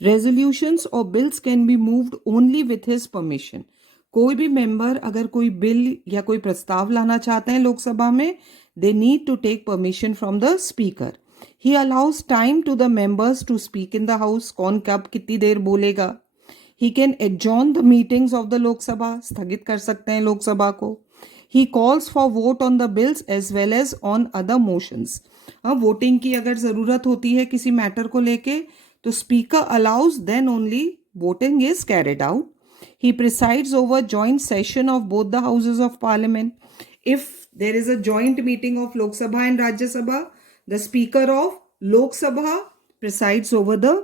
Resolutions or bills can be moved only with his permission. कोई भी member अगर कोई बिल या कोई प्रस्ताव लाना चाहते हैं लोकसभा में, they need to take permission from the speaker. He allows time to the members to speak in the house. कौन कब कितनी देर बोलेगा. He can adjourn the meetings of the Lok Sabha. स्थगित कर सकते हैं लोकसभा को. He calls for vote on the bills as well as on other motions. Voting की अगर ज़रूरत होती है किसी मैटर को लेके तो speaker allows then only voting is carried out. He presides over joint session of both the houses of parliament. If there is a joint meeting of Lok Sabha and Rajya Sabha, the speaker of Lok Sabha presides over the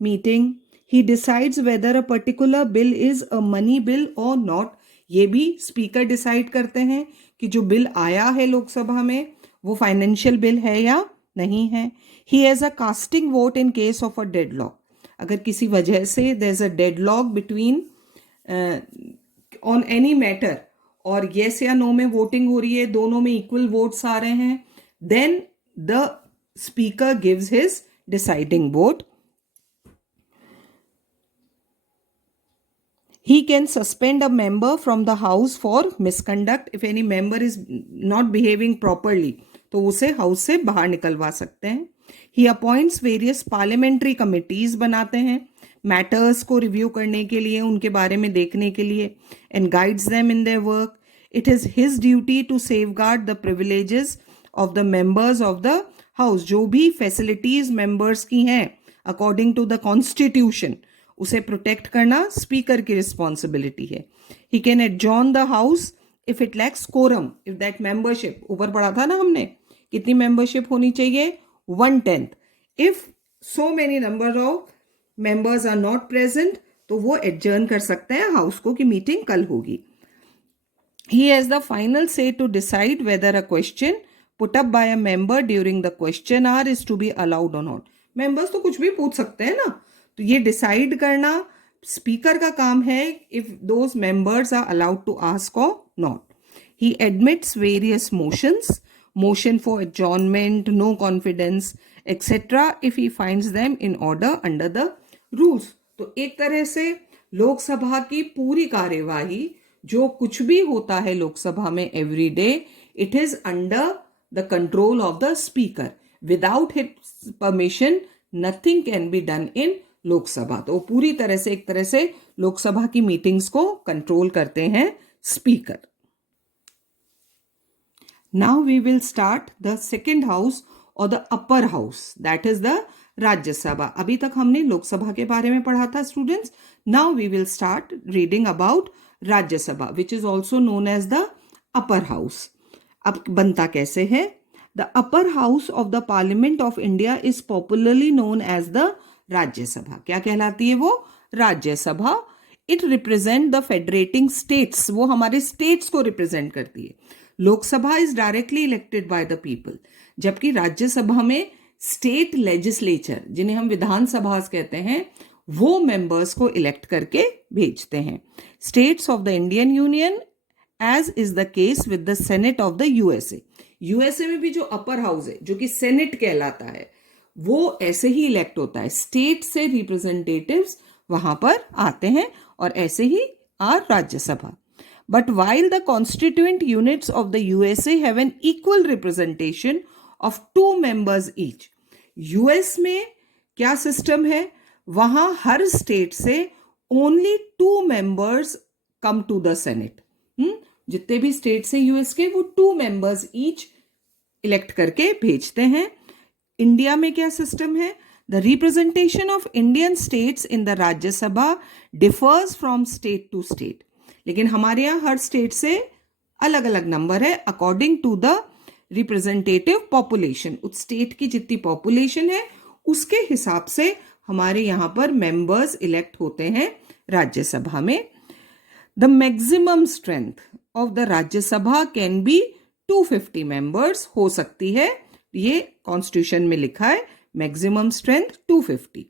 meeting. He decides whether a particular bill is a money bill or not. ये भी speaker decide करते हैं कि जो bill आया है लोकसभा में वो फाइनेंशियल बिल है या नहीं है. He has a casting vote in case of a deadlock. अगर किसी वजह से there is a deadlock between on any matter और yes या no में वोटिंग हो रही है, दोनों में इक्वल वोट्स आ रहे हैं, then the speaker gives his deciding vote. He can suspend a member from the house for misconduct. If any member is not behaving properly, तो उसे हाउस से बाहर निकलवा सकते हैं. He appoints various parliamentary committees बनाते हैं मैटर्स को रिव्यू करने के लिए, उनके बारे में देखने के लिए, and guides them in their work. It is his duty to safeguard the privileges of the members of the house. जो भी फैसिलिटीज मेंबर्स की हैं अकॉर्डिंग टू द कॉन्स्टिट्यूशन उसे प्रोटेक्ट करना स्पीकर की रिस्पॉन्सिबिलिटी है. He can adjourn the house if it lacks quorum. If that membership, ऊपर पढ़ा था ना हमने, कितनी मेंबरशिप होनी चाहिए, 1/10. If so many number of members are not present, तो वो adjourn कर सकते हैं हाउस को कि मीटिंग कल होगी. He has the final say to decide whether a question put up by a member during the question hour is to be allowed or not. Members तो कुछ भी पूछ सकते हैं ना, तो ये डिसाइड करना स्पीकर का काम है if those members are allowed to ask or not. He admits various motions, motion for adjournment, no confidence, etc. if he finds them in order under the rules. तो एक तरह से लोकसभा की पूरी कार्यवाही जो कुछ भी होता है लोकसभा में every day, it is under the control of the speaker. Without his permission nothing can be done in Lok Sabha. तो पूरी तरह से एक तरह से लोकसभा की मीटिंग्स को कंट्रोल करते हैं speaker. Now we will start the second house और the upper house, that is the Rajya Sabha. अभी तक हमने लोकसभा के बारे में पढ़ा था students. Now we will start reading about Rajya Sabha which is also known as the upper house. अब बनता कैसे है? The upper house of the parliament of India is popularly known as the Rajya Sabha. क्या कहलाती है वो? Rajya Sabha. It represent the federating states. वो हमारे स्टेट्स को रिप्रेजेंट करती है. Lok Sabha is directly elected by the people, जबकि राज्यसभा में स्टेट लेजिस्लेचर, जिन्हें हम विधानसभा कहते हैं, वो मेंबर्स को इलेक्ट करके भेजते हैं. States of the Indian union as is the case with the senate of the USA. USA में भी जो अपर हाउस है जो कि सेनेट कहलाता है वो ऐसे ही इलेक्ट होता है. स्टेट से रिप्रेजेंटेटिव्स वहां पर आते हैं और ऐसे ही are Rajya Sabha. But while the constituent units of the USA have an equal representation of 2 members each. US में क्या सिस्टम है? वहां हर स्टेट से only 2 members come to the senate. जितने भी स्टेट से यूएस के वो 2 members ईच इलेक्ट करके भेजते हैं. इंडिया में क्या सिस्टम है? The representation of Indian states in the Rajya Sabha differs from state to state. लेकिन हमारे यहाँ हर स्टेट से अलग अलग नंबर है according to the representative population. उस स्टेट की जितनी पॉपुलेशन है उसके हिसाब से हमारे यहाँ पर मेंबर्स इलेक्ट होते हैं राज्यसभा में. The maximum strength of the Rajya Sabha can be 250 members हो सकती है. ये कॉन्स्टिट्यूशन में लिखा है maximum strength 250.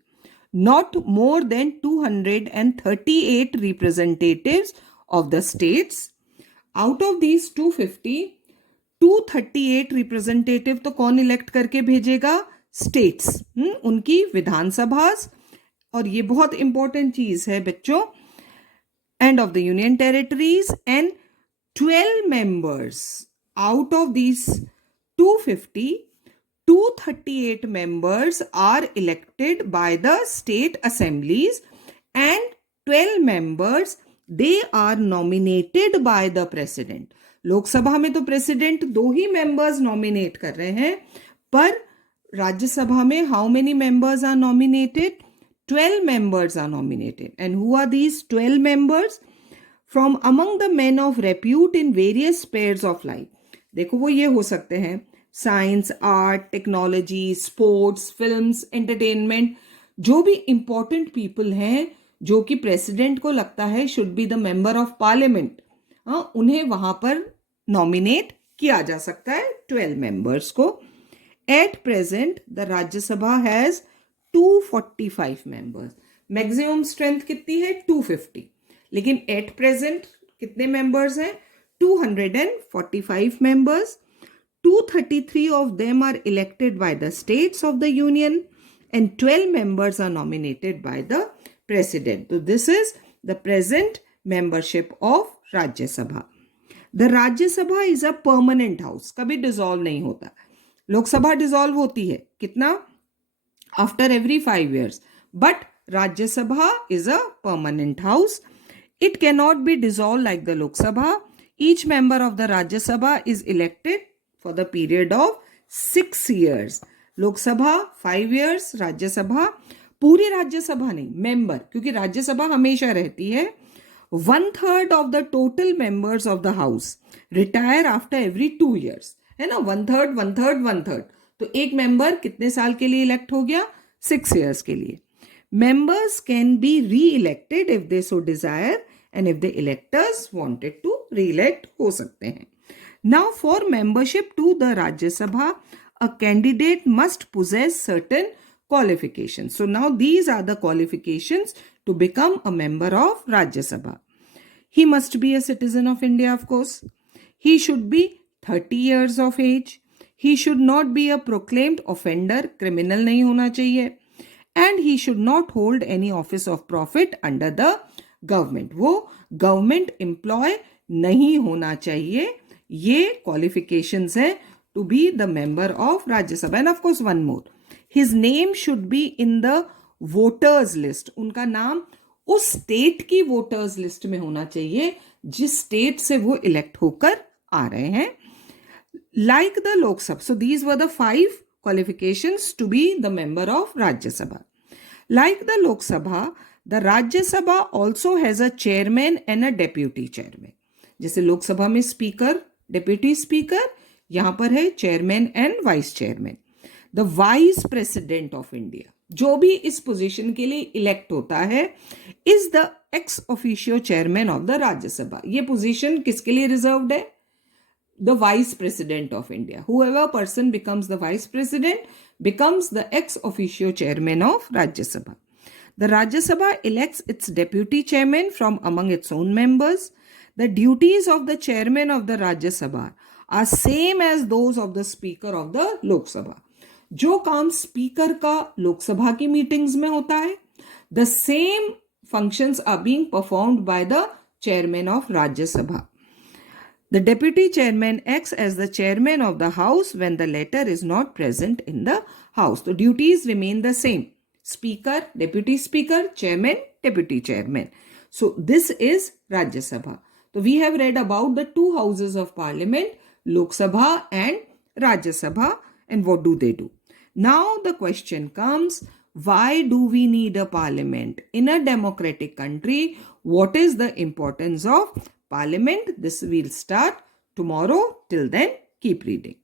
Not more than 238 representatives of the states. Out of these 250, 238 representative तो कौन इलेक्ट करके भेजेगा? स्टेट्स, उनकी विधानसभा और ये बहुत इंपॉर्टेंट चीज है बच्चों, and of the union territories, and 12 members out of these 250, 238 members are elected by the state assemblies, and 12 members they are nominated by the president. Lok Sabha में तो प्रेसिडेंट 2 ही मेंबर्स नॉमिनेट कर रहे हैं, पर राज्यसभा में how many members are nominated? 12 members are nominated. And who are these 12 members? From among the men of repute in various spheres of life. देखो वो ये हो सकते हैं science, art, technology, sports, films, entertainment, जो भी इंपॉर्टेंट पीपल हैं जो कि प्रेसिडेंट को लगता है should be the member of parliament, उन्हें वहां पर नॉमिनेट किया जा सकता है 12 मेंबर्स को. At present the Rajya Sabha has 245 members. Maximum strength कितनी है? 250. लेकिन एट प्रेजेंट कितने मेंबर्स हैं? 245 members. 233 of them are elected by the states of the union and 12 members are nominated by the president. So this is the present membership of Rajya Sabha. The Rajya Sabha is a permanent house. कभी dissolve नहीं होता. Lok Sabha dissolve होती है कितना? After every 5 years. But Rajya Sabha is a permanent house. It cannot be dissolved like the Lok Sabha. Each member of the Rajya Sabha is elected for the period of 6 years. Lok Sabha 5 years, Rajya Sabha पूरी राज्य सभा नहीं, member, क्योंकि राज्य सभा हमेशा रहती है. 1/3 of the total members of the house retire after every 2 years. है ना, 1/3, 1/3, 1/3. तो एक मेंबर कितने साल के लिए इलेक्ट हो गया? 6 years के लिए. Members can be re-elected if they so desire and if the electors wanted to re-elect हो सकते हैं. Now for membership to the Rajya Sabha, a candidate must possess certain qualifications. So now these are the qualifications to become a member of Rajya Sabha. He must be a citizen of India, of course. He should be 30 years of age. He should not be a proclaimed offender, criminal नहीं होना चाहिए. And he should not hold any office of profit under the government. वो government employee नहीं होना चाहिए. ये qualifications है to be the member of Rajya Sabha. And of course one more. His name should be in the voters list. उनका नाम उस state की वोटर्स लिस्ट में होना चाहिए जिस स्टेट से वो इलेक्ट होकर आ रहे हैं. Like the Lok Sabha. So these were the 5 qualifications to be the member of Rajya Sabha. Like the Lok Sabha, the Rajya Sabha also has a chairman and a deputy chairman. जैसे लोकसभा में speaker, deputy speaker, यहां पर है chairman and vice chairman. The vice president of India, जो भी इस position के लिए इलेक्ट होता है, is the ex officio chairman of the Rajya Sabha. ये पोजीशन किसके लिए रिजर्व्ड है? The vice president of India. Whoever person becomes the vice president becomes the ex officio chairman of Rajya Sabha. The Rajya Sabha elects its deputy chairman from among its own members. The duties of the chairman of the Rajya Sabha are same as those of the speaker of the Lok Sabha. जो काम speaker का लोकसभा की meetings में होता है, the same functions are being performed by the chairman of Rajya Sabha. The deputy chairman acts as the chairman of the house when the latter is not present in the house. The duties remain the same. Speaker, deputy speaker, chairman, deputy chairman. So this is Rajya Sabha. So we have read about the 2 houses of parliament, Lok Sabha and Rajya Sabha, and what do they do? Now the question comes, why do we need a parliament? In a democratic country, what is the importance of Parliament? This we'll start tomorrow. Till then, keep reading.